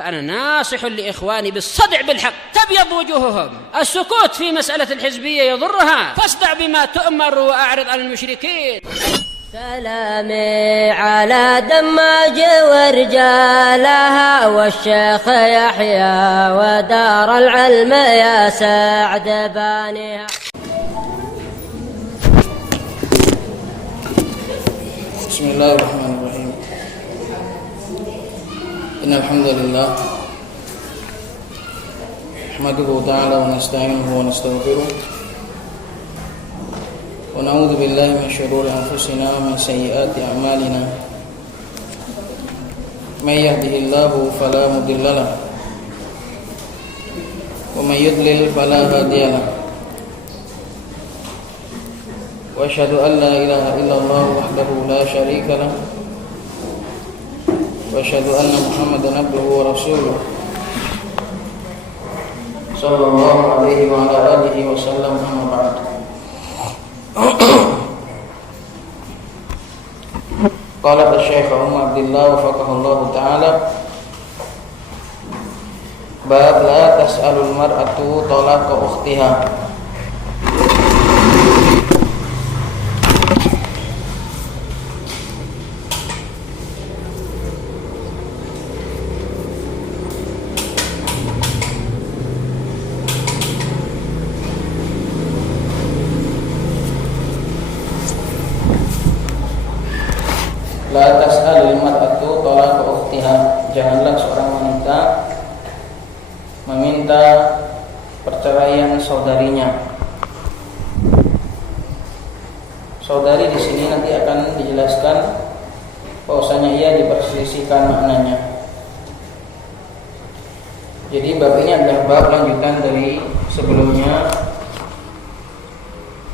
فأنا ناصح لإخواني بالصدع بالحق تبيض وجوههم. السكوت في مسألة الحزبية يضرها، فاصدع بما تؤمر وأعرض عن المشركين. سلامي على دماج ورجالها والشيخ يحيى ودار العلم يا سعد بانيها. بسم الله الرحمن الرحيم. إن الحمد لله نحمده تعالى ونستعينه ونستغفره ونعوذ بالله من شرور أنفسنا ومن سيئات أعمالنا. من يهده الله فلا مضل له ومن يضلل فلا هادي له. وأشهد أن لا إله إلا الله وحده لا شريك له وأشهد أن محمدا عبده ورسوله صلى الله عليه وعلى آله وسلم. أما بعد. قال الشيخ عبد الله وفقه الله تعالى: باب لا تسأل المرأة طلاق أختها. La tas'alil mar'atu talaqa ukhtiha. Janganlah seorang wanita meminta perceraian saudarinya. Saudari di sini nanti akan dijelaskan bahwasanya ia diperselisihkan maknanya. Jadi bab ini adalah bab lanjutan dari sebelumnya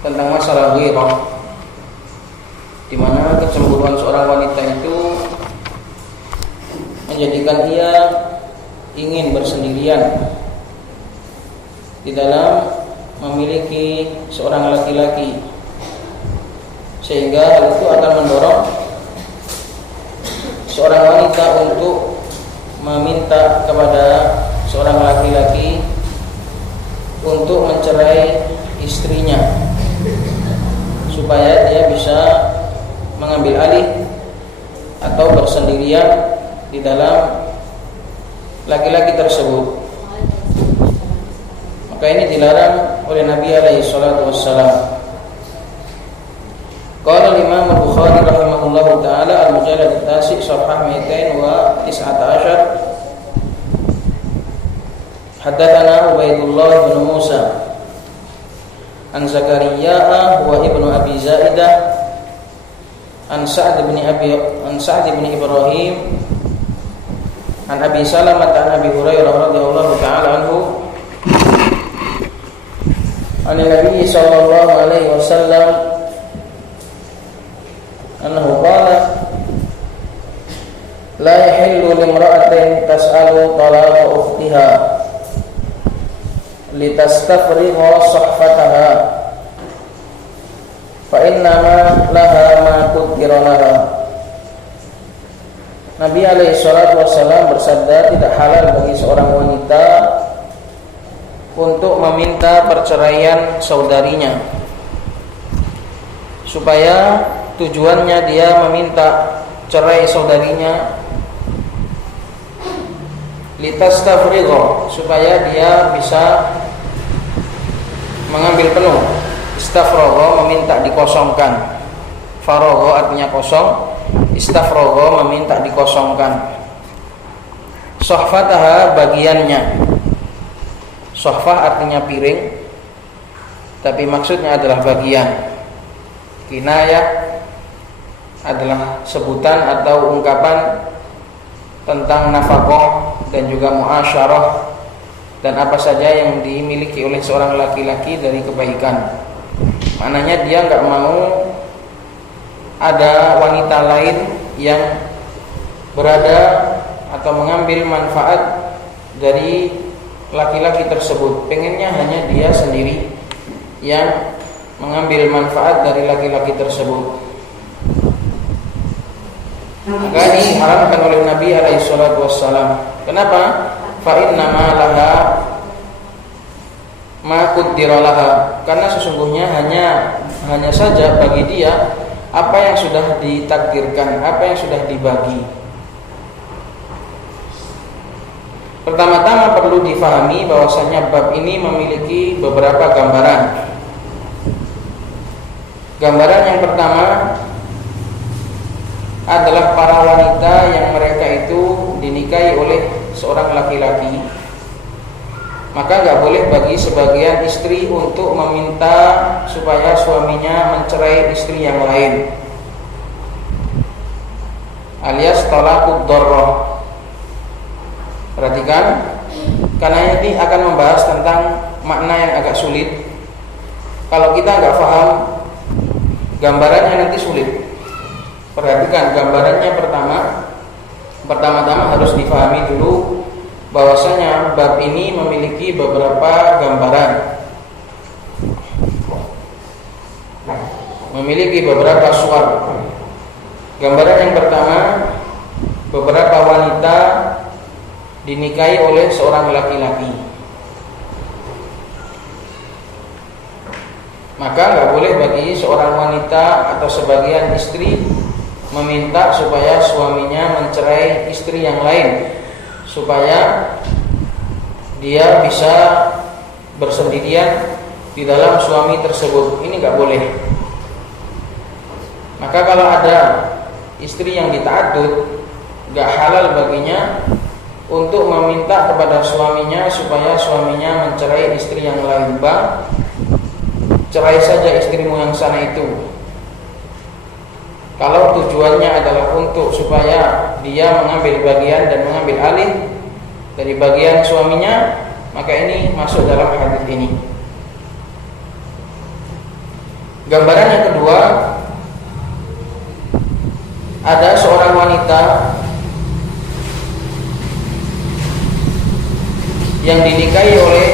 tentang masalah ghirah, di mana kecemburuan seorang wanita itu menjadikan ia ingin bersendirian di dalam memiliki seorang laki-laki, sehingga hal itu akan mendorong seorang wanita untuk meminta kepada seorang laki-laki untuk mencerai istrinya supaya dia bisa mengambil alih atau bersendirian di dalam laki-laki tersebut. Maka ini dilarang oleh Nabi alaihi salatu wassalam. Qala Imam Al-Bukhari rahimahullahu taala al-mujallad at-tasi' safhah 219. Haddatsana Ubaidullah bin Musa an Zakariya wa ibnu Abi Zaidah an Sa'd bin Ibrahim an Abi Salamah an Abi Hurairah radhiyallahu ta'ala anhu an Nabi sallallahu alaihi wasallam annahu qala la yahillu limra'atin tas'alu talaqa ukhtiha litastafrigha sahfataha fa innama laha ma qudira laha. Nabi alaihi salatu wassalam bersabda, tidak halal bagi seorang wanita untuk meminta perceraian saudarinya, supaya tujuannya dia meminta cerai saudarinya litastafrigha, supaya dia bisa mengambil penuh. Istafragha meminta dikosongkan. Faragha artinya kosong, istafragha meminta dikosongkan. Sahfataha bagiannya. Sahfah artinya piring, tapi maksudnya adalah bagian. Kinayah adalah sebutan atau ungkapan tentang nafaqah dan juga muasyarah dan apa saja yang dimiliki oleh seorang laki-laki dari kebaikan. Maknanya dia enggak mau ada wanita lain yang berada atau mengambil manfaat dari laki-laki tersebut. Pengennya hanya dia sendiri yang mengambil manfaat dari laki-laki tersebut. Maka ini diharamkan oleh Nabi alaihi salatu wassalam. Kenapa? Fa inna ma laha ma qaddara laha. Karena sesungguhnya hanya saja bagi dia apa yang sudah ditakdirkan, apa yang sudah dibagi. Pertama-tama perlu difahami bahwasanya bab ini memiliki beberapa gambaran. Gambaran yang pertama adalah para wanita yang mereka itu dinikahi oleh seorang laki-laki. Maka nggak boleh bagi sebagian istri untuk meminta supaya suaminya mencerai istri yang lain, alias talaqud darrah. Perhatikan, karena ini akan membahas tentang makna yang agak sulit. Kalau kita nggak paham, gambarannya nanti sulit. Perhatikan, gambarannya pertama-tama harus difahami dulu bahwasanya bab ini memiliki beberapa gambaran, memiliki beberapa suar. Gambaran yang pertama, beberapa wanita dinikahi oleh seorang laki-laki. Maka nggak boleh bagi seorang wanita atau sebagian istri meminta supaya suaminya mencerai istri yang lain, supaya dia bisa bersendirian di dalam suami tersebut. Ini nggak boleh. Maka kalau ada istri yang dita'addud, nggak halal baginya untuk meminta kepada suaminya supaya suaminya mencerai istri yang lain. Bang, cerai saja istrimu yang sana itu. Kalau tujuannya adalah untuk supaya dia mengambil bagian dan mengambil alih dari bagian suaminya, maka ini masuk dalam hadis ini. Gambaran yang kedua, ada seorang wanita yang dinikahi oleh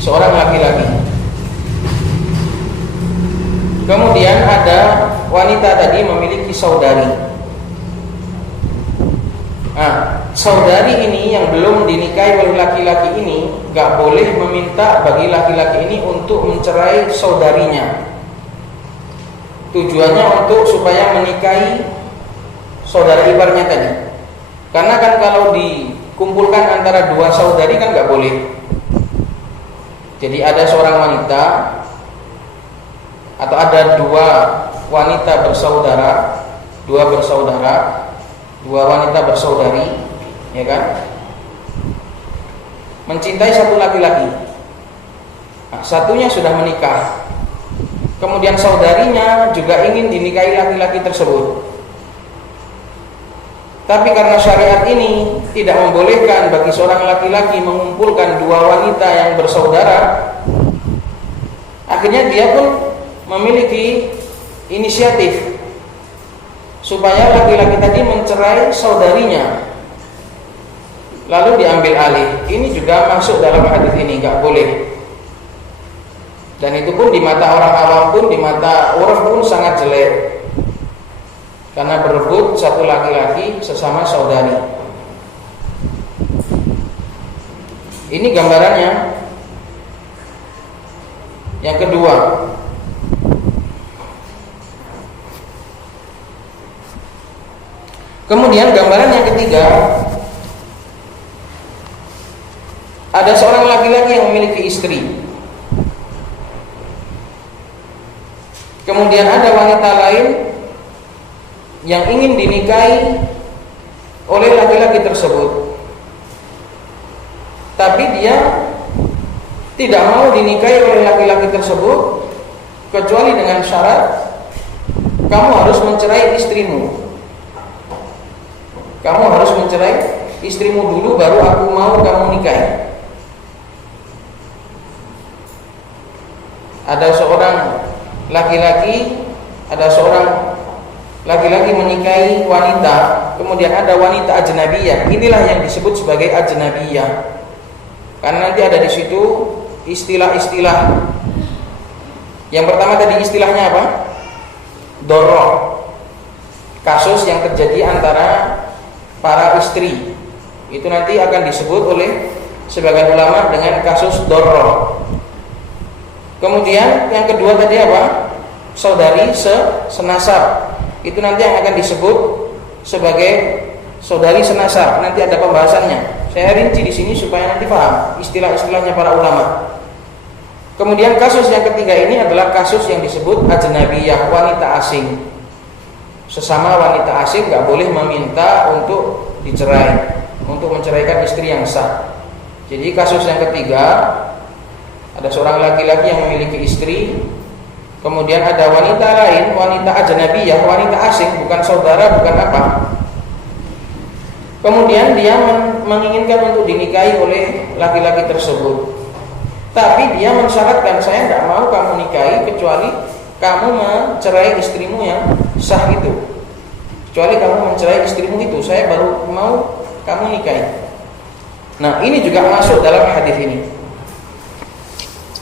seorang laki-laki. Kemudian ada wanita tadi memiliki saudari. Nah, saudari ini yang belum dinikahi oleh laki-laki ini gak boleh meminta bagi laki-laki ini untuk mencerai saudarinya. Tujuannya untuk supaya menikahi saudara iparnya tadi. Karena kan kalau dikumpulkan antara dua saudari kan gak boleh. Jadi ada seorang wanita atau ada dua wanita bersaudara, dua wanita bersaudari, ya kan? Mencintai satu laki-laki. Nah, satunya sudah menikah. Kemudian saudarinya juga ingin dinikahi laki-laki tersebut. Tapi karena syariat ini tidak membolehkan bagi seorang laki-laki mengumpulkan dua wanita yang bersaudara, akhirnya dia pun memiliki inisiatif supaya laki-laki tadi mencerai saudarinya, lalu diambil alih. Ini juga masuk dalam hadis ini, gak boleh. Dan itu pun di mata orang awam pun, di mata uruf pun sangat jelek, karena berebut satu laki-laki sesama saudari. Ini gambarannya. Yang kedua, kemudian gambaran yang ketiga, ada seorang laki-laki yang memiliki istri. Kemudian ada wanita lain yang ingin dinikahi oleh laki-laki tersebut, tapi dia tidak mau dinikahi oleh laki-laki tersebut kecuali dengan syarat, kamu harus mencerai istrimu. Kamu harus mencerai istrimu dulu, baru aku mau kamu nikahi. Ada seorang laki-laki menikahi wanita, kemudian ada wanita ajnabiyah. Inilah yang disebut sebagai ajnabiyah. Karena nanti ada di situ istilah-istilah. Yang pertama tadi istilahnya apa? Doroh. kasus yang terjadi antara para istri. Itu nanti akan disebut oleh sebagian ulama dengan kasus dorro. Kemudian yang kedua tadi apa? Saudari senasab. Itu nanti yang akan disebut sebagai saudari senasab. Nanti ada pembahasannya. Saya rinci di sini supaya nanti paham istilah-istilahnya para ulama. Kemudian kasus yang ketiga ini adalah kasus yang disebut ajnabiyah, wanita asing. Sesama wanita asing nggak boleh meminta untuk dicerai, untuk menceraikan istri yang sah. Jadi kasus yang ketiga, ada seorang laki-laki yang memiliki istri, kemudian ada wanita lain, wanita ajnabiyah, wanita asing, bukan saudara, bukan apa. Kemudian dia menginginkan untuk dinikahi oleh laki-laki tersebut. Tapi dia mensyaratkan, saya nggak mau kamu nikahi kecuali kamu mencerai istrimu yang sah itu. Kecuali kamu mencerai istrimu itu, saya baru mau kamu nikahi. Nah, ini juga masuk dalam hadis ini.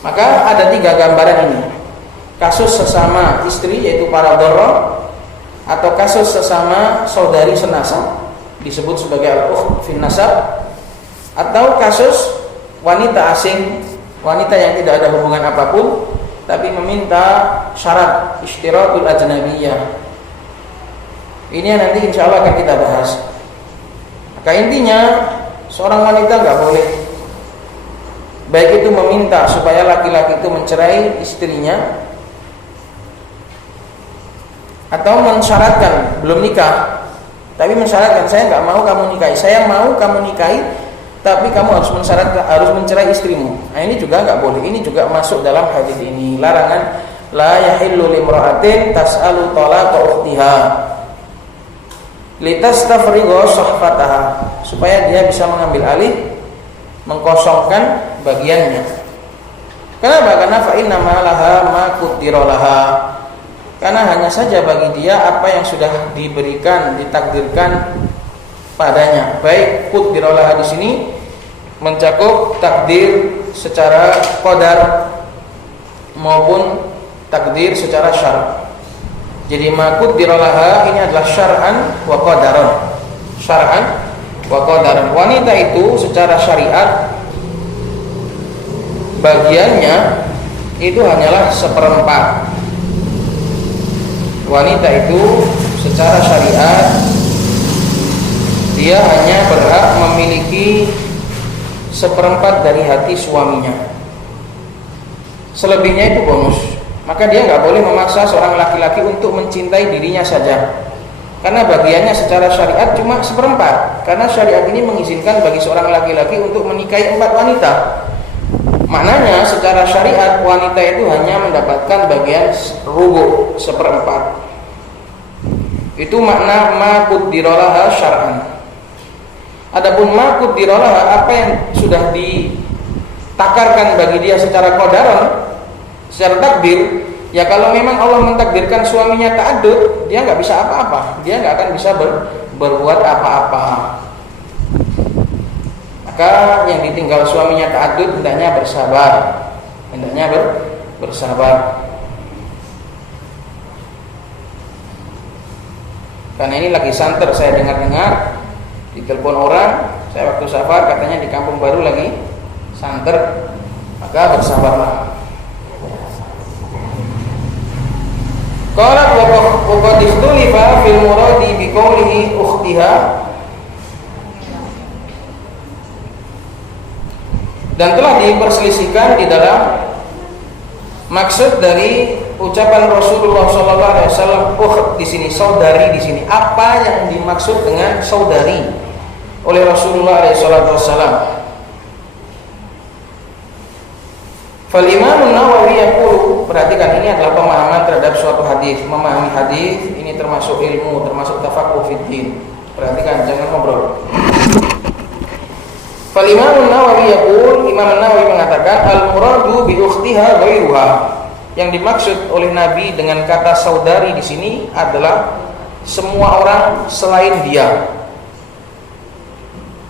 Maka ada 3 gambaran ini. Kasus sesama istri yaitu para doror, atau kasus sesama saudari senasab disebut sebagai al-ukht fin nasab, atau kasus wanita asing, wanita yang tidak ada hubungan apapun tapi meminta syarat ishtiratul ajnabiyah. Ini yang nanti insya Allah akan kita bahas. Maka intinya seorang wanita nggak boleh baik itu meminta supaya laki-laki itu mencerai istrinya, atau mensyaratkan belum nikah tapi mensyaratkan, saya nggak mau kamu nikahi, saya mau kamu nikahi tapi kamu harus mensyaratkan harus mencerai istrimu. Nah, ini juga nggak boleh. Ini juga masuk dalam hadis ini, larangan la yahillu limra'atin tas'alu talaqa ukhtiha litastafrigha sahfataha, supaya dia bisa mengambil alih, mengkosongkan bagiannya. Kenapa? Karena fa inna ma laha ma qaddara laha, karena hanya saja bagi dia apa yang sudah diberikan, ditakdirkan padanya. Baik qaddara laha di sini mencakup takdir secara qadar maupun takdir secara syar'. Jadi ma qaddara laha ini adalah syar'an wa qadaran. Syar'an wa qadaran. Wanita itu secara syariat bagiannya itu hanyalah 1/4. Wanita itu secara syariat dia hanya berhak memiliki 1/4 dari hati suaminya. Selebihnya itu bonus. Maka dia nggak boleh memaksa seorang laki-laki untuk mencintai dirinya saja, karena bagiannya secara syariat cuma 1/4. Karena syariat ini mengizinkan bagi seorang laki-laki untuk menikahi 4 wanita. Maknanya secara syariat wanita itu hanya mendapatkan bagian rubu' 1/4. Itu makna ma qaddara laha syar'an. Adapun ma qaddara laha, apa yang sudah ditakarkan bagi dia secara qadaran, secara takdir, ya kalau memang Allah mentakdirkan suaminya ta'addud, dia nggak bisa apa-apa, dia nggak akan bisa berbuat apa-apa. Maka yang ditinggal suaminya ta'addud hendaknya bersabar, hendaknya bersabar. Karena ini lagi santer, saya dengar-dengar di telepon orang, saya waktu safar katanya di Kampung Baru lagi santer, maka bersabarlah. Qalat wa qad ikhtulifa fil muradi bi qawlihi ukhtiha, dan telah diperselisihkan di dalam maksud dari ucapan Rasulullah SAW ukht di sini, saudari di sini. Apa yang dimaksud dengan saudari oleh Rasulullah SAW? Fal Imam Nawawi yaqulu, perhatikan ini adalah pemahaman terhadap suatu hadis. Memahami hadis ini termasuk ilmu, termasuk tafaqquh fid din. Perhatikan, jangan ngobrol. Fal Imam Nawawi yaqul, Imam Nawawi mengatakan al-muradu bi ukhtiha ghairuha. Yang dimaksud oleh Nabi dengan kata saudari di sini adalah semua orang selain dia.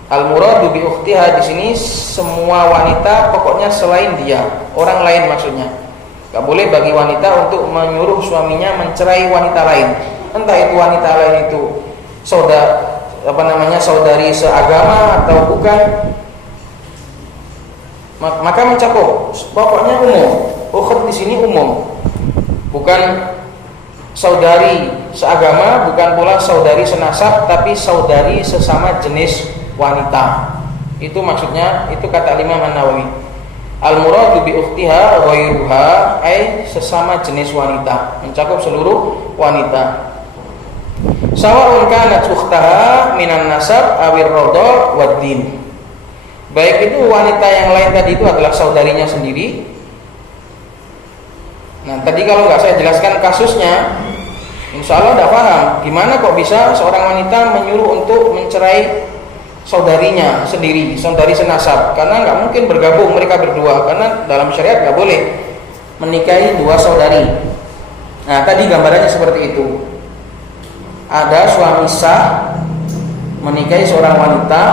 Al-muradu bi ukhtiha di sini semua wanita, pokoknya selain dia, orang lain maksudnya. Gak boleh bagi wanita untuk menyuruh suaminya mencerai wanita lain. entah itu wanita lain itu saudari seagama atau bukan, maka mencakup. Pokoknya umum. Ukht di sini umum, bukan saudari seagama, bukan pula saudari senasab, tapi saudari sesama jenis wanita. Itu maksudnya, itu kata Imam An-Nawawi. Al-muradu bi ukhtiha ghairuha, ay sesama jenis wanita, mencakup seluruh wanita. Sawa'un kanat ukhtaha minan nasab awir radha wad din. Baik itu wanita yang lain tadi itu adalah saudarinya sendiri. Nah, tadi kalau nggak saya jelaskan kasusnya, insya Allah udah paham gimana kok bisa seorang wanita menyuruh untuk mencerai saudarinya sendiri, saudari senasab, karena nggak mungkin bergabung mereka berdua, karena dalam syariat nggak boleh menikahi dua saudari. Nah, tadi gambarannya seperti itu. Ada suami sah menikahi seorang wanita,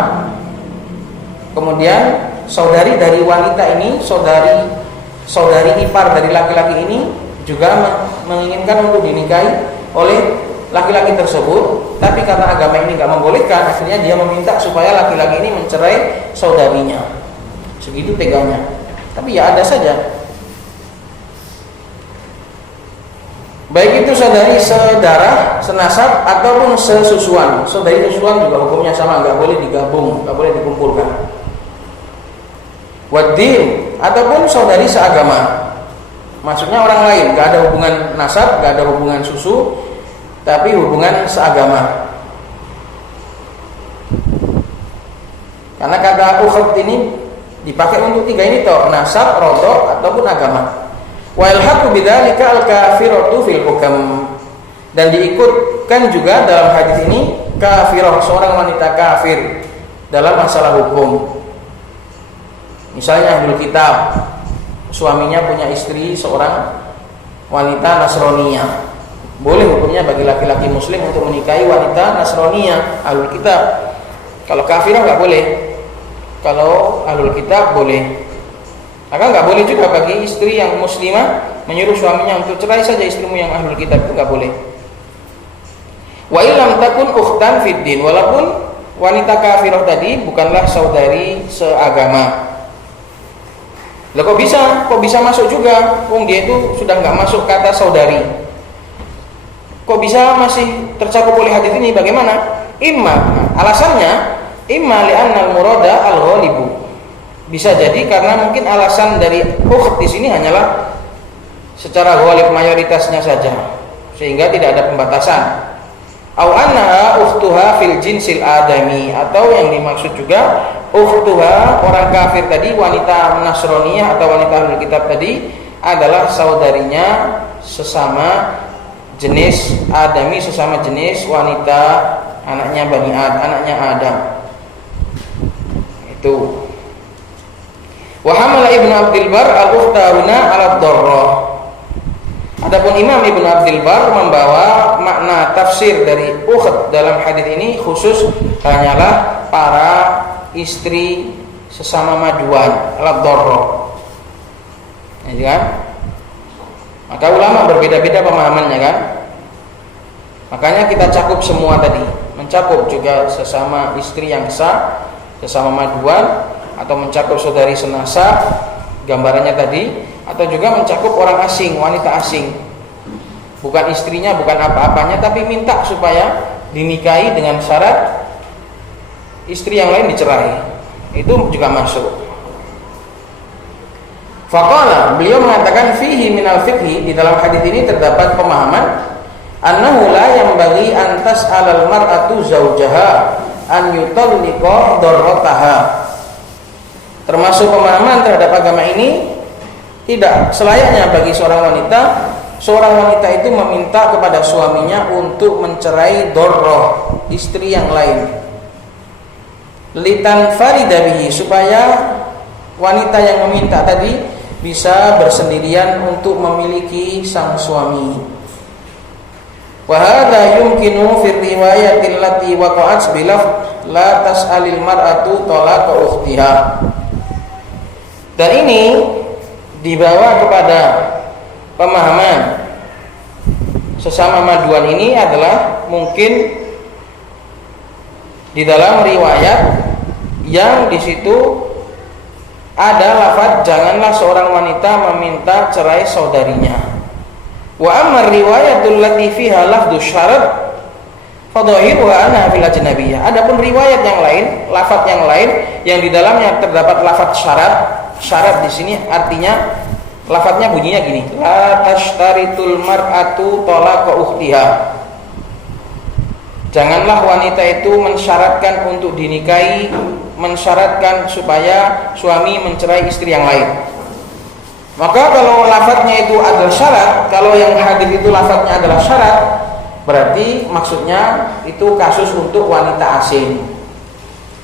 kemudian saudari dari wanita ini, saudari ipar dari laki-laki ini juga menginginkan untuk dinikahi oleh laki-laki tersebut, tapi karena agama ini nggak membolehkan, akhirnya dia meminta supaya laki-laki ini mencerai saudarinya. Segitu teganya. Tapi ya ada saja. Baik itu saudari sedarah, senasab ataupun sesusuan. Saudari sesusuan juga hukumnya sama, nggak boleh digabung, nggak boleh dikumpulkan. Waddin ataupun saudari seagama. Maksudnya orang lain, nggak ada hubungan nasab, nggak ada hubungan susu, tapi hubungan seagama. Karena kata ukht ini dipakai untuk tiga ini toh, nasab, rodok ataupun agama. Wa ilhaqu bidzalika al-kafiratu fil hukam, dan diikutkan juga dalam hadis ini kafirah, seorang wanita kafir dalam masalah hukum. Misalnya ahlul kitab, suaminya punya istri seorang wanita Nasraniyah, boleh hukumnya bagi laki-laki muslim untuk menikahi wanita Nasraniyah ahlul kitab. Kalau kafirah nggak boleh, kalau ahlul kitab boleh. Maka nggak boleh juga bagi istri yang muslimah menyuruh suaminya untuk cerai saja istrimu yang ahlul kitab, itu nggak boleh. Wa illam takun ukhtan fid din, walaupun wanita kafirah tadi bukanlah saudari seagama. Lah kok bisa masuk juga? Wong dia itu sudah nggak masuk kata saudari. Kok bisa masih tercakup oleh hadis ini? Bagaimana? Alasannya li'anna al-murada al-ghalibu. Bisa jadi karena mungkin alasan dari ukht di sini hanyalah secara ghalib, mayoritasnya saja, sehingga tidak ada pembatasan. Au annaha ukhtuha fil jinsil adami, atau yang dimaksud juga ukhtuha, orang kafir tadi, wanita Nasraniyah atau wanita ahlul kitab tadi adalah saudarinya sesama jenis adami, sesama jenis wanita, anaknya anaknya Adam. Itu. Wa hamala Ibnu Abdul Bar al-ukhta huna ala dharrah. Adapun Imam Ibnu Abdul Bar membawa makna tafsir dari ukht dalam hadis ini khusus hanyalah para istri sesama majuan, ala dharrah. Ya kan? Maka ulama berbeda-beda pemahamannya kan? Makanya kita cakup semua tadi, mencakup juga sesama istri yang sah, sesama majuan, atau mencakup saudari senasab, gambarannya tadi, atau juga mencakup orang asing, wanita asing, bukan istrinya, bukan apa-apanya, tapi minta supaya dinikahi dengan syarat istri yang lain dicerai, itu juga masuk. Faqala, beliau mengatakan fihi minal fiqhi, di dalam hadis ini terdapat pemahaman annahu la yanbaghi an tas'alal mar'atu zawjaha an yutalliqa darrataha. Termasuk pemahaman terhadap agama ini, tidak selayaknya bagi seorang wanita itu meminta kepada suaminya untuk mencerai dorroh, istri yang lain, litan faridabihi, supaya wanita yang meminta tadi bisa bersendirian untuk memiliki sang suami. Wa hadza yumkinu fi riwayatil lati waqa'at bilaf la tas'alil mar'atu talaqa ukhtiha. Dan ini dibawa kepada pemahaman sesama maduan ini adalah mungkin di dalam riwayat yang di situ ada lafaz janganlah seorang wanita meminta cerai saudarinya. Wa amma riwayatul lati fiha lafdzu syarat fadhahiruha anha fil ajnabiyyah. Adapun riwayat yang lain, lafaz yang lain yang di dalamnya terdapat lafaz syarat. Syarat di sini artinya lafaznya bunyinya gini, la tashtaritul mar'atu talaqa ukhtiha. Janganlah wanita itu mensyaratkan untuk dinikahi, mensyaratkan supaya suami mencerai istri yang lain. Maka kalau lafaznya itu adalah syarat, kalau yang hadis itu lafaznya adalah syarat, berarti maksudnya itu kasus untuk wanita asing.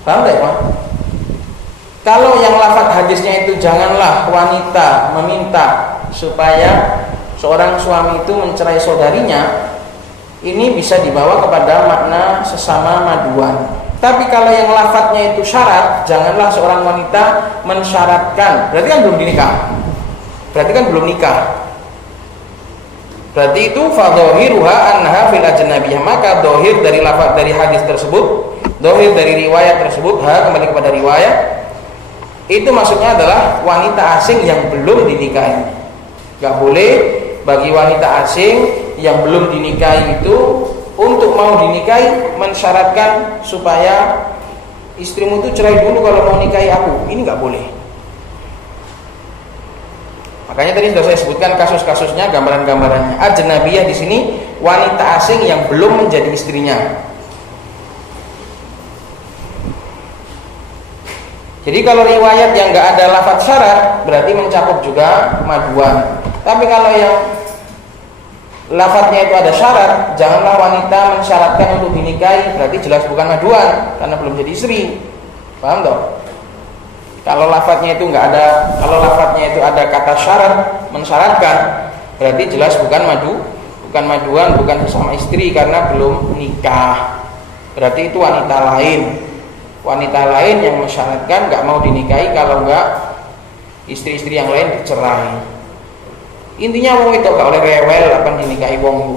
Paham tidak, Pak? Kalau yang lafaz hadisnya itu janganlah wanita meminta supaya seorang suami itu mencerai saudarinya, ini bisa dibawa kepada makna sesama maduan. Tapi kalau yang lafadznya itu syarat, janganlah seorang wanita mensyaratkan, berarti kan belum dinikah. Berarti kan belum nikah. Berarti itu fadhahiruha anha fil ajnabiyyah. Maka dohir dari lafaz dari hadis tersebut, dohir dari riwayat tersebut, kembali kepada riwayat, itu maksudnya adalah wanita asing yang belum dinikahi. Gak boleh bagi wanita asing yang belum dinikahi itu untuk mau dinikahi mensyaratkan supaya istrimu itu cerai dulu kalau mau nikahi aku. Ini gak boleh. Makanya tadi sudah saya sebutkan kasus-kasusnya, gambaran-gambarannya. Ajnabiyah di sini wanita asing yang belum menjadi istrinya. Jadi kalau riwayat yang nggak ada lafaz syarat berarti mencakup juga maduan. Tapi kalau yang lafaznya itu ada syarat, janganlah wanita mensyaratkan untuk dinikahi, berarti jelas bukan maduan karena belum jadi istri. Paham toh? Kalau lafaznya itu nggak ada, kalau lafaznya itu ada kata syarat, mensyaratkan, berarti jelas bukan maduan, bukan sesama istri karena belum nikah. Berarti itu wanita lain. Wanita lain yang mensyaratkan nggak mau dinikahi kalau nggak istri-istri yang lain dicerai. Intinya wong itu gak oleh rewel akan dinikahi wong.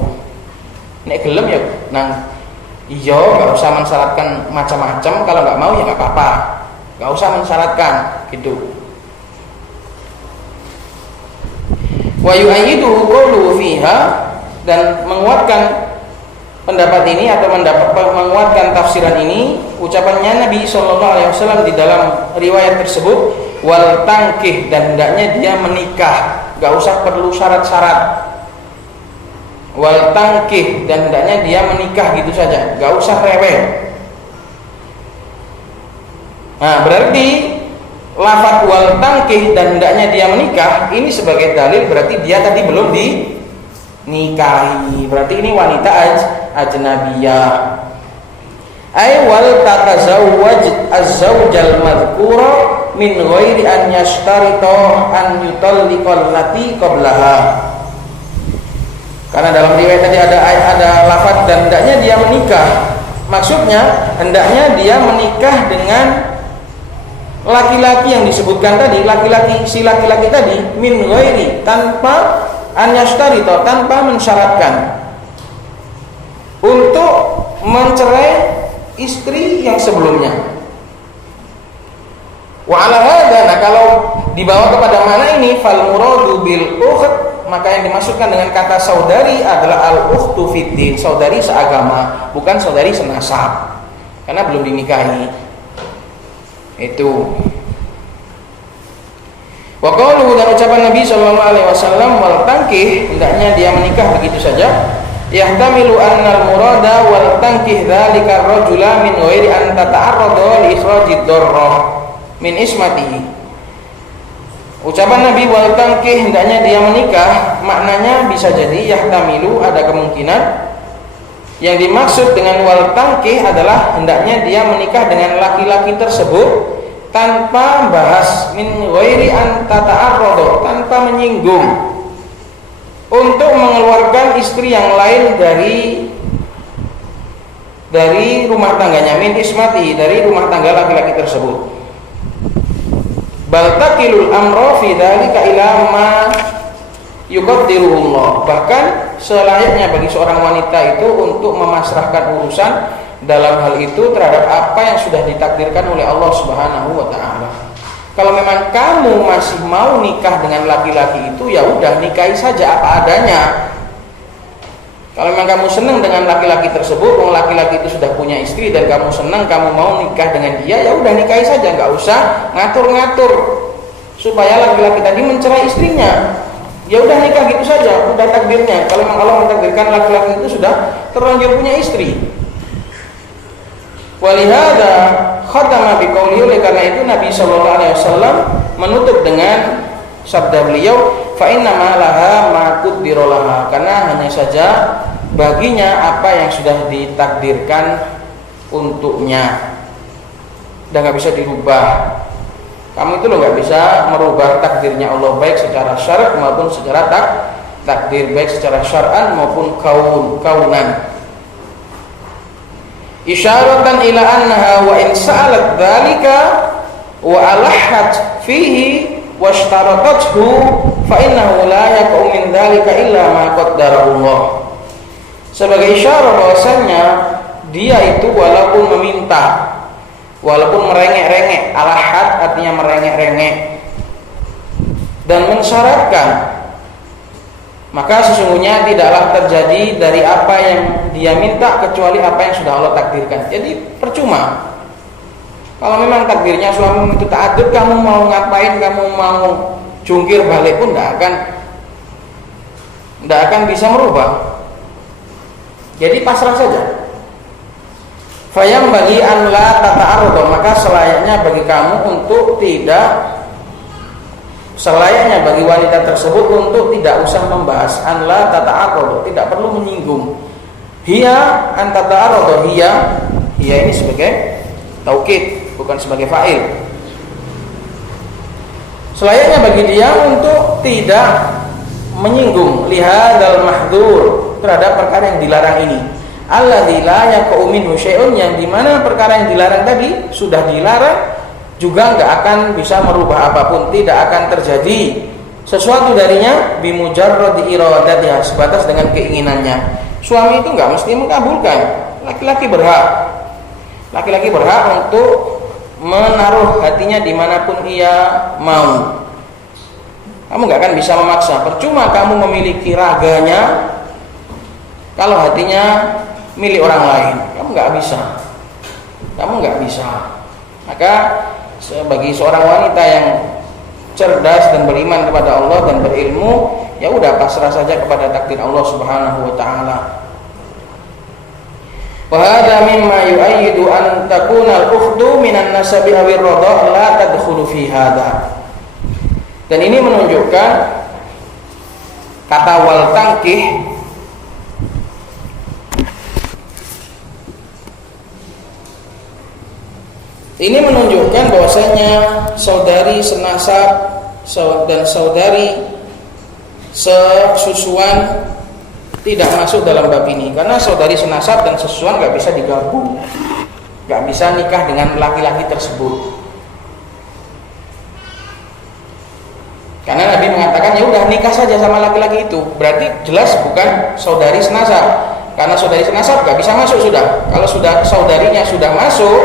Nek gelem ya nang iya nggak usah mensyaratkan macam-macam, kalau nggak mau ya nggak apa-apa, nggak usah mensyaratkan gitu. Wa yu'ayyiduhu qawluhu fiha, dan menguatkan pendapat ini atau menguatkan tafsiran ini ucapannya Nabi SAW di dalam riwayat tersebut, wal tangkih, dan hendaknya dia menikah, gak usah perlu syarat-syarat. Wal tangkih, dan hendaknya dia menikah gitu saja, gak usah rewel. Nah berarti lafaz wal tangkih dan hendaknya dia menikah ini sebagai dalil berarti dia tadi belum dinikahi, berarti ini wanita ajnabiyah. Ay wal tatazawwaj az-zawjal madhkura min ghairi an yashtarita an yutalliqal lati qablaha. Karena dalam riwayat tadi ada lafaz dan hendaknya dia menikah. Maksudnya hendaknya dia menikah dengan laki-laki yang disebutkan tadi, si laki-laki tadi min ghairi, tanpa an yashtarita, tanpa mensyaratkan untuk mencerai istri yang sebelumnya. Wa ala hadza, nah kalau dibawa kepada mana ini, fal muradu bil ukht, maka yang dimaksudkan dengan kata saudari adalah al ukhtu fiddin, saudari seagama, bukan saudari senasab, karena belum dinikahi. Itu. Wa qauluhu, dan ucapan Nabi sallallahu alaihi wasallam, wal tankih, hendaknya dia menikah begitu saja. Yahtamilu annal murada wal tankih dzalika ar-rajula min ghairi an tata'arrada li ikhrajid darrah min ismatihi. Ucapan Nabi wal tankih, hendaknya dia menikah, maknanya bisa jadi yahtamilu, ada kemungkinan yang dimaksud dengan wal tankih adalah hendaknya dia menikah dengan laki-laki tersebut tanpa bahas min ghairi an tata'arrada, tanpa menyinggung, untuk mengeluarkan istri yang lain dari rumah tangganya, min ismati, dari rumah tangga laki-laki tersebut. Bal taqilul amra fi dzalika ila ma yuqaddiruhullah, bahkan selayaknya bagi seorang wanita itu untuk memasrahkan urusan dalam hal itu terhadap apa yang sudah ditakdirkan oleh Allah Subhanahu wa taala. Kalau memang kamu masih mau nikah dengan laki-laki itu, ya udah nikahi saja apa adanya. Kalau memang kamu senang dengan laki-laki tersebut, kalau laki-laki itu sudah punya istri dan kamu senang, kamu mau nikah dengan dia, ya udah nikahi saja, nggak usah ngatur-ngatur supaya laki-laki tadi mencerai istrinya. Ya udah nikah gitu saja, udah takdirnya. Kalau memang Allah mentakdirkan laki-laki itu sudah terlanjur punya istri. Walihada khatama biqauli, oleh karena itu Nabi sallallahu alaihi wasallam menutup dengan sabda beliau, fa inna ma laha ma qaddara laha, karena hanya saja baginya apa yang sudah ditakdirkan untuknya dan nggak bisa dirubah. Kamu itu loh nggak bisa merubah takdirnya Allah, baik secara syara' maupun secara takdir, baik secara syar'an maupun kaunan. Isyaratan ila annaha wa in sa'alat dzalika wa alahat fihi washtaratathu fa innahu la yaqau min dzalika illa ma qaddarahu Allah. Sebagai isyarat bahwasanya dia itu walaupun meminta, walaupun merengek-rengek, alahat artinya merengek-rengek dan mensyaratkan, maka sesungguhnya tidaklah terjadi dari apa yang dia minta kecuali apa yang sudah Allah takdirkan. Jadi percuma. Kalau memang takdirnya suami itu ta'addud, kamu mau ngapain, kamu mau jungkir balik pun tidak akan bisa merubah. Jadi pasrah saja. Fayam bagi an la tata'arud, maka selayaknya bagi kamu untuk tidak, selayaknya bagi wanita tersebut untuk tidak usah membahas an la tata'arud, tidak perlu menyinggung. Hiya an tata'arud, hiya ini sebagai taukid, bukan sebagai fa'il. Selayaknya bagi dia untuk tidak menyinggung lihadzal mahdzur, terhadap perkara yang dilarang ini. Alladzi la yaqau minhu syai'un, yang dimana perkara yang dilarang tadi sudah dilarang, juga nggak akan bisa merubah apapun, tidak akan terjadi sesuatu darinya bimujarrad iradatiha, sebatas dengan keinginannya. Suami itu nggak mesti mengabulkan, laki-laki berhak untuk menaruh hatinya dimanapun ia mau. Kamu nggak akan bisa memaksa, percuma kamu memiliki raganya kalau hatinya milik orang lain, kamu nggak bisa. Maka bagi seorang wanita yang cerdas dan beriman kepada Allah dan berilmu, ya udah pasrah saja kepada takdir Allah Subhanahu wa taala. Wa hadza mimma yu'ayyidu an takuna al-ukhdu minan nasabi aw ar-radha' la tadkhulu fi hadza. Dan ini menunjukkan kata wal tangkih ini menunjukkan bahwasanya saudari senasab dan saudari sesusuan tidak masuk dalam bab ini, karena saudari senasab dan sesusuan nggak bisa digabung, nggak bisa nikah dengan laki-laki tersebut. Karena Nabi mengatakan ya udah nikah saja sama laki-laki itu, berarti jelas bukan saudari senasab, karena saudari senasab nggak bisa masuk sudah. Kalau sudah saudarinya sudah masuk,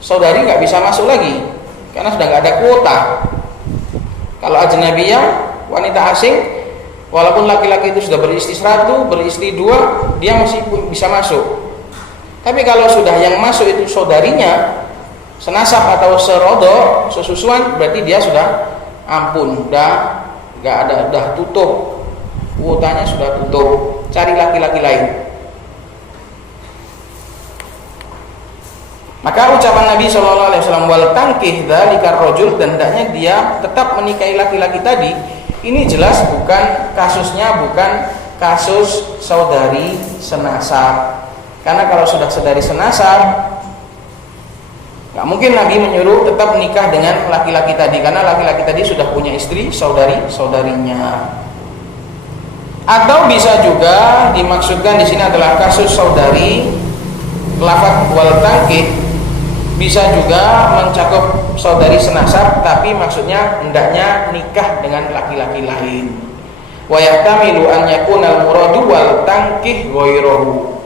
saudari nggak bisa masuk lagi karena sudah nggak ada kuota. Kalau ajnabiyah, wanita asing, walaupun laki-laki itu sudah beristri 1, beristri 2, dia masih bisa masuk. Tapi kalau sudah yang masuk itu saudarinya senasab atau serodo, sesusuan, berarti dia sudah ampun, udah nggak ada, udah tutup, kuotanya sudah tutup, cari laki-laki lain. Maka ucapan Nabi SAW, wal tangkih dzalikar rajul, dan hendaknya dia tetap menikahi laki-laki tadi, ini jelas bukan kasusnya, bukan kasus saudari senasab. Karena kalau sudah saudari senasab, nggak mungkin Nabi menyuruh tetap menikah dengan laki-laki tadi, karena laki-laki tadi sudah punya istri, saudarinya. Atau bisa juga dimaksudkan di sini adalah kasus saudari, lafaz wal tangkih bisa juga mencakup saudari senasab, tapi maksudnya hendaknya nikah dengan laki-laki lain. Wa yahtamilu an yakuna al-muradu wal tankih ghairuhu.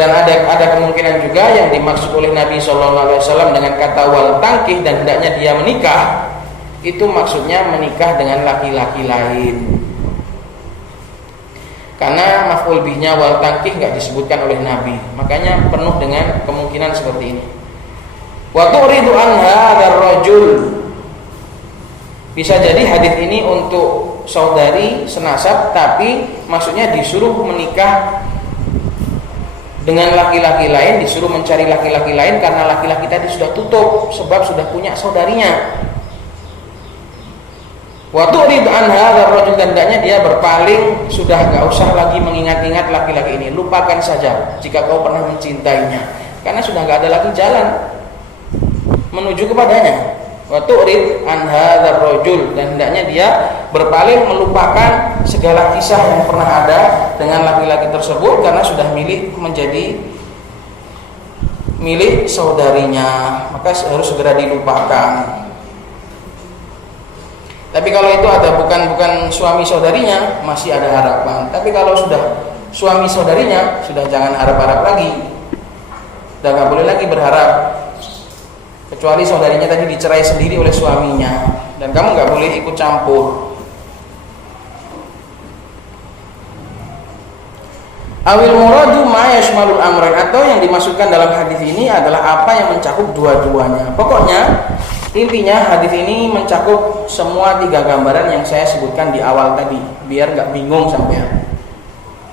Dan ada kemungkinan juga yang dimaksud oleh Nabi SAW dengan kata wal tankih dan hendaknya dia menikah, itu maksudnya menikah dengan laki-laki lain. Karena maf'ul bihnya wal tankih enggak disebutkan oleh Nabi, makanya penuh dengan kemungkinan seperti ini. Wa turidu an hadzal rajul. Bisa jadi hadis ini untuk saudari senasab, tapi maksudnya disuruh menikah dengan laki-laki lain, disuruh mencari laki-laki lain karena laki-laki tadi sudah tutup sebab sudah punya saudarinya. Wa turid an hadzal rajul, hendaknya dia berpaling, sudah enggak usah lagi mengingat-ingat laki-laki ini, lupakan saja jika kau pernah mencintainya, karena sudah enggak ada lagi jalan menuju kepadanya. Wa turid an hadzal rajul, dan hendaknya dia berpaling, melupakan segala kisah yang pernah ada dengan laki-laki tersebut karena sudah menjadi milik saudarinya, maka harus segera dilupakan. Tapi kalau itu ada bukan suami saudarinya, masih ada harapan. Tapi kalau sudah suami saudarinya, sudah jangan harap-harap lagi. Sudah nggak boleh lagi berharap. Kecuali saudarinya tadi dicerai sendiri oleh suaminya, dan kamu nggak boleh ikut campur. Awil muradu ma yashmalul amrayn, atau yang dimasukkan dalam hadis ini adalah apa yang mencakup dua-duanya. Pokoknya intinya hadis ini mencakup semua tiga gambaran yang saya sebutkan di awal tadi, biar nggak bingung sampean.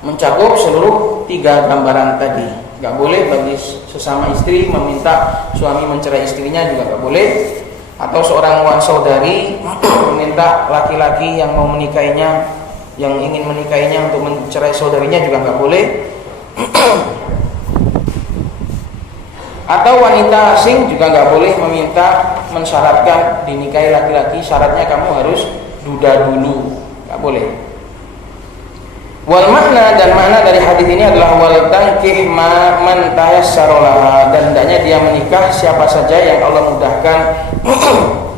Mencakup seluruh tiga gambaran tadi. Nggak boleh bagi sesama istri meminta suami mencerai istrinya, juga nggak boleh. Atau seorang saudari meminta laki-laki yang mau menikahinya, yang ingin menikahinya untuk mencerai saudarinya, juga nggak boleh. Atau wanita asing juga nggak boleh meminta mensyaratkan dinikahi laki-laki, syaratnya kamu harus duda dulu, nggak boleh. Wal makna, dan makna dari hadis ini adalah wal tankih man tayassara laha, dan hendaknya dia menikah siapa saja yang Allah mudahkan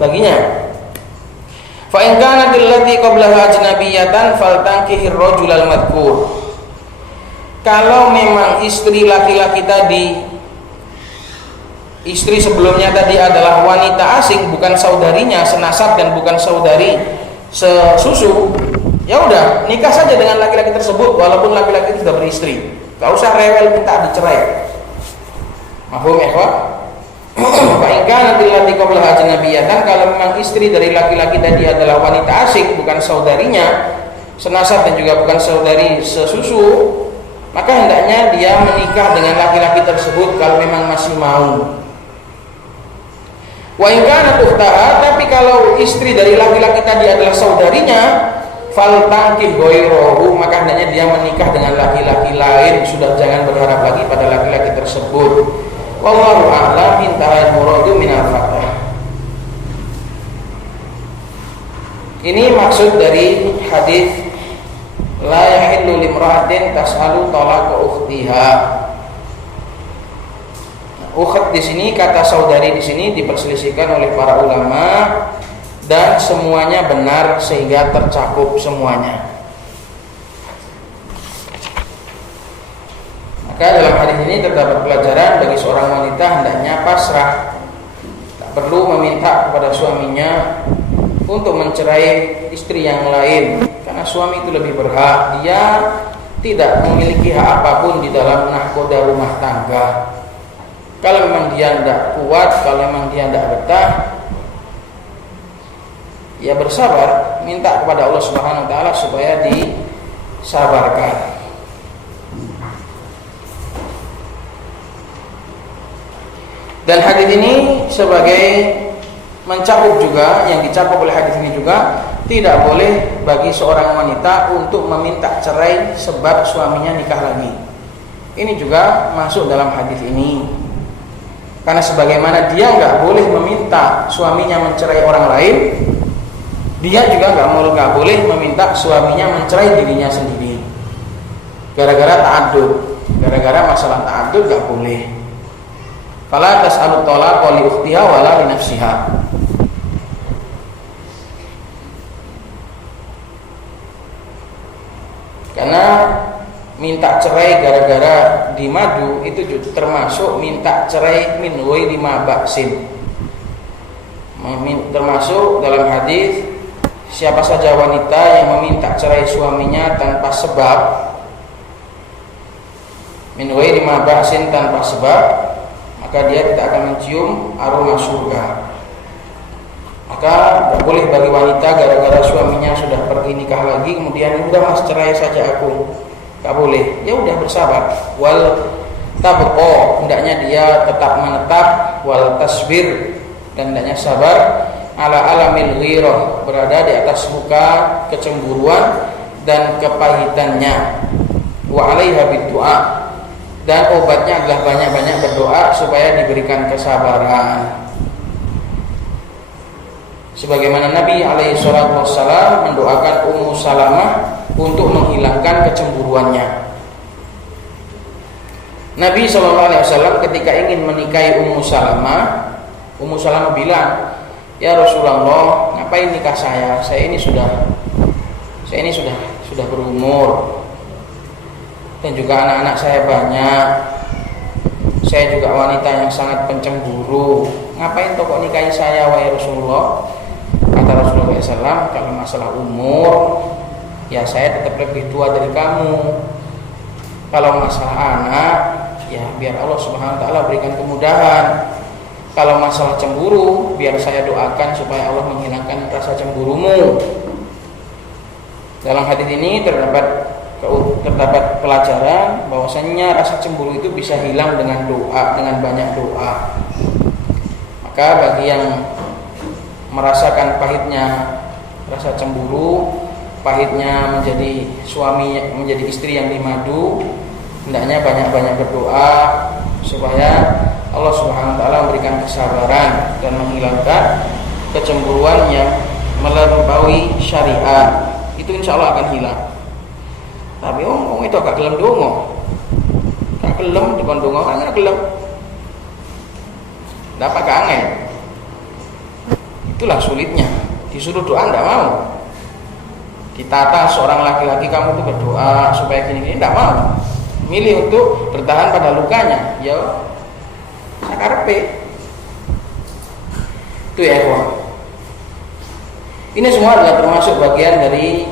baginya. Fa in kanat allati qablaha ajnabiyatan fal tankihir rajulal madhkur. Kalau memang istri laki-laki tadi, istri sebelumnya tadi adalah wanita asing, bukan saudarinya senasab dan bukan saudari sesusu, ya udah nikah saja dengan laki-laki tersebut walaupun laki-laki itu sudah beristri. Gak usah rewel minta dicerai. Mahfum ya, Pak? Baikkan nanti lati qabla ajnabiyatan, kalau memang istri dari laki-laki tadi adalah wanita asing, bukan saudarinya senasab dan juga bukan saudari sesusu, maka hendaknya dia menikah dengan laki-laki tersebut kalau memang masih mau. Wa in kanat ukhtaha, tapi kalau istri dari laki-laki tadi adalah saudarinya, fal tankih ghairuhu, maka hendaknya dia menikah dengan laki-laki lain, sudah jangan berharap lagi pada laki-laki tersebut. Wallahu a'lam, intahal muradu minal fatah. Ini maksud dari hadis la yahillu limra'atin tas'alu talaqa ukhtiha. Ukht di sini, kata saudari di sini diperselisihkan oleh para ulama, dan semuanya benar sehingga tercakup semuanya. Maka dalam hadis ini terdapat pelajaran bagi seorang wanita hendaknya pasrah, tak perlu meminta kepada suaminya untuk mencerai istri yang lain, karena suami itu lebih berhak. Dia tidak memiliki hak apapun di dalam nahkoda rumah tangga. Kalau memang dia tidak kuat, kalau memang dia tidak betah, ya bersabar, minta kepada Allah Subhanahu wa taala supaya disabarkan. Dan hadis ini sebagai mencakup juga, yang dicakup oleh hadis ini juga, tidak boleh bagi seorang wanita untuk meminta cerai sebab suaminya nikah lagi. Ini juga masuk dalam hadis ini. Karena sebagaimana dia nggak boleh meminta suaminya mencerai orang lain, dia juga nggak boleh meminta suaminya mencerai dirinya sendiri. Gara-gara ta'addud, gara-gara masalah ta'addud nggak boleh. Fala tas'alu talaqa li ukhtiha wala li nafsiha. minta cerai gara-gara dimadu itu juga termasuk minta cerai min ghairi ma ba'sin. Termasuk dalam hadis, siapa saja wanita yang meminta cerai suaminya tanpa sebab, min ghairi ma ba'sin, tanpa sebab, maka dia tidak akan mencium aroma surga. Maka tidak boleh bagi wanita gara-gara suaminya sudah pergi nikah lagi kemudian udah mas cerai saja aku, tidak boleh. Ya udah bersabar. Wal tabqa, hendaknya dia tetap menetap, wal tasbir, dan hendaknya sabar, ala alamil ghirah, berada di atas muka kecemburuan dan kepahitannya, wa alaiha biddu'a, dan obatnya adalah banyak-banyak berdoa supaya diberikan kesabaran. Sebagaimana Nabi alaihi salatu wassalam mendoakan Ummu Salamah untuk menghilangkan kecemburuannya. Nabi SAW ketika ingin menikahi Ummu Salamah bilang, ya Rasulullah, ngapain nikah saya? Saya ini sudah berumur, dan juga anak-anak saya banyak. Saya juga wanita yang sangat pencemburu. Ngapain kok nikahi saya, wahai Rasulullah? Kata Rasulullah SAW, kalau masalah umur, ya saya tetap lebih tua dari kamu. Kalau masalah anak, ya biar Allah Subhanahu Wa Taala berikan kemudahan. Kalau masalah cemburu, biar saya doakan supaya Allah menghilangkan rasa cemburumu. Dalam hadis ini terdapat pelajaran bahwasanya rasa cemburu itu bisa hilang dengan doa, dengan banyak doa. Maka bagi yang merasakan pahitnya rasa cemburu, pahitnya menjadi suami, menjadi istri yang dimadu, hendaknya banyak-banyak berdoa supaya Allah Subhanahu wa taala memberikan kesabaran dan menghilangkan kecemburuan yang melampaui syariat. Itu insya Allah akan hilang. Tapi orang itu agak gelem dongo, gak gelem depan dongo, kan gelem dapat kangen. Itulah sulitnya, disuruh doa tidak mau. Ditata seorang laki-laki, kamu itu berdoa supaya gini-gini, tidak mau. Milih untuk bertahan pada lukanya. Ya sakarepe. Itu ya ikhwan. Ini semua adalah termasuk bagian dari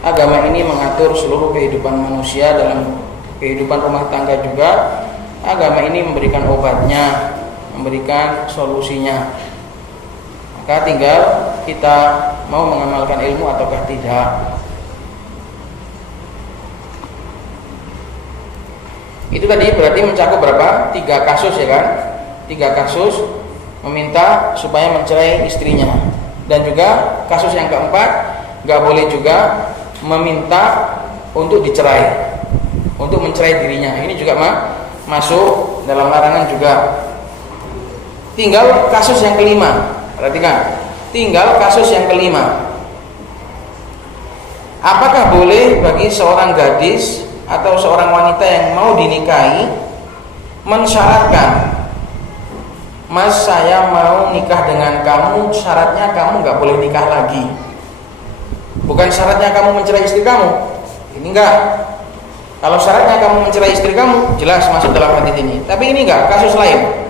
agama ini mengatur seluruh kehidupan manusia. Dalam kehidupan rumah tangga juga agama ini memberikan obatnya, memberikan solusinya. Maka tinggal kita mau mengamalkan ilmu ataukah tidak. Itu tadi berarti mencakup berapa? 3 kasus ya kan? 3 kasus meminta supaya mencerai istrinya. Dan juga kasus yang keempat, gak boleh juga meminta untuk dicerai, untuk mencerai dirinya. Ini juga masuk dalam larangan juga. Tinggal kasus yang kelima. Perhatikan, tinggal kasus yang kelima. Apakah boleh bagi seorang gadis atau seorang wanita yang mau dinikahi mensyaratkan, Mas, saya mau nikah dengan kamu, syaratnya kamu gak boleh nikah lagi. Bukan syaratnya kamu mencerai istri kamu. Ini enggak. Kalau syaratnya kamu mencerai istri kamu, jelas masuk dalam hadis ini. Tapi ini enggak, kasus lain.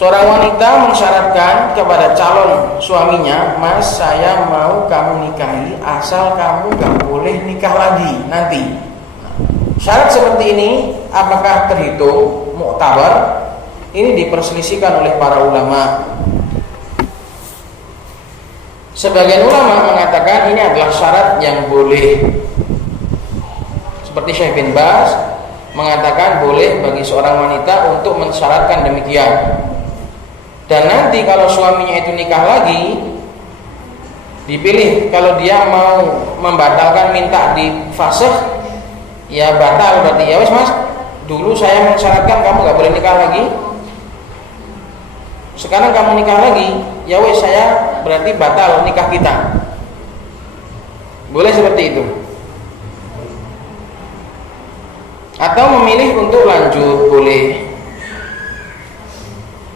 Seorang wanita mensyaratkan kepada calon suaminya, Mas, saya mau kamu nikahi asal kamu gak boleh nikah lagi nanti. Syarat seperti ini apakah terhitung muktabar? Ini diperselisihkan oleh para ulama. Sebagian ulama mengatakan ini adalah syarat yang boleh. Seperti Syekh bin Baz mengatakan boleh bagi seorang wanita untuk mensyaratkan demikian. Dan nanti kalau suaminya itu nikah lagi, dipilih kalau dia mau membatalkan, minta difasakh, ya batal berarti. Ya wes Mas, dulu saya mensyaratkan kamu gak boleh nikah lagi, sekarang kamu nikah lagi, ya wes saya berarti batal nikah kita. Boleh seperti itu. Atau memilih untuk lanjut, boleh.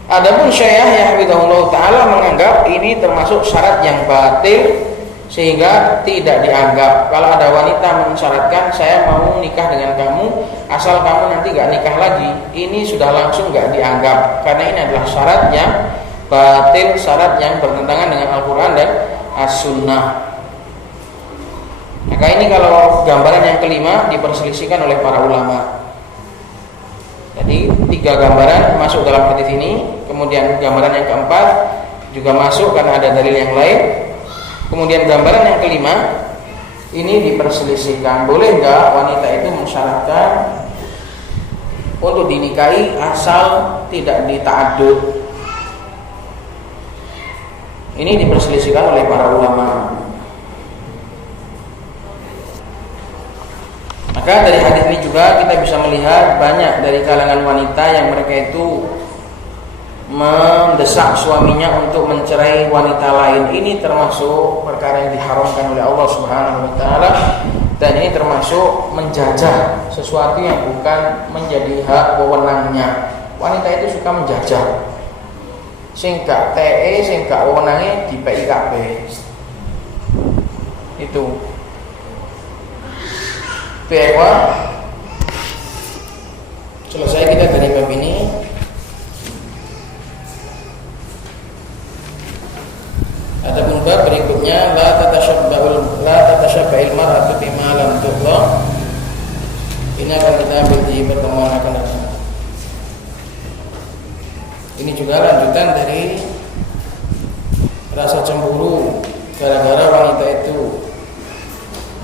Adapun Syekh Yahya hafizahullah taala menganggap ini termasuk syarat yang batil sehingga tidak dianggap. Kalau ada wanita mensyaratkan saya mau nikah dengan kamu asal kamu nanti gak nikah lagi, ini sudah langsung gak dianggap, karena ini adalah syarat yang batil, syarat yang bertentangan dengan Al-Quran dan As-Sunnah. Maka ini kalau gambaran yang kelima diperselisihkan oleh para ulama. Jadi 3 gambaran masuk dalam hadis ini, kemudian gambaran yang keempat juga masuk karena ada dalil yang lain. Kemudian gambaran yang kelima ini diperselisihkan, boleh enggak wanita itu mensyaratkan untuk dinikahi asal tidak dita'addud. Ini diperselisihkan oleh para ulama. Maka dari hadis ini juga kita bisa melihat banyak dari kalangan wanita yang mereka itu mendesak suaminya untuk mencerai wanita lain. Ini termasuk perkara yang diharamkan oleh Allah Subhanahu wa taala, dan ini termasuk menjajah sesuatu yang bukan menjadi hak wewenangnya. Wanita itu suka menjajah. Sing gak TE, sing gak wewenange di PIKB. Itu. Bahwa selesai kita dari bab ini. Adapun bab berikutnya la tatasyabbahil mar'atu bima lam tuqla. Ini akan kita ambil di pertemuan akan datang. Ini juga lanjutan dari rasa cemburu gara-gara wanita itu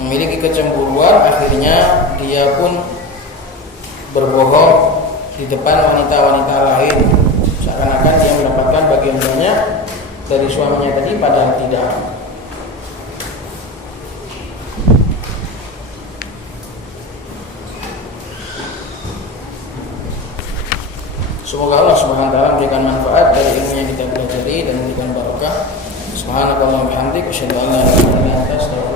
memiliki kecemburuan, akhirnya dia pun berbohong di depan wanita-wanita lain, seakan-akan dia mendapatkan bagian banyak dari suaminya tadi, padahal tidak. Semoga Allah Subhanahu wa taala memberikan manfaat dari ilmu yang kita pelajari dan memberikan barokah. Subhanakallahumma wa bihamdika asyhadu an la ilaha illa anta astaghfiruka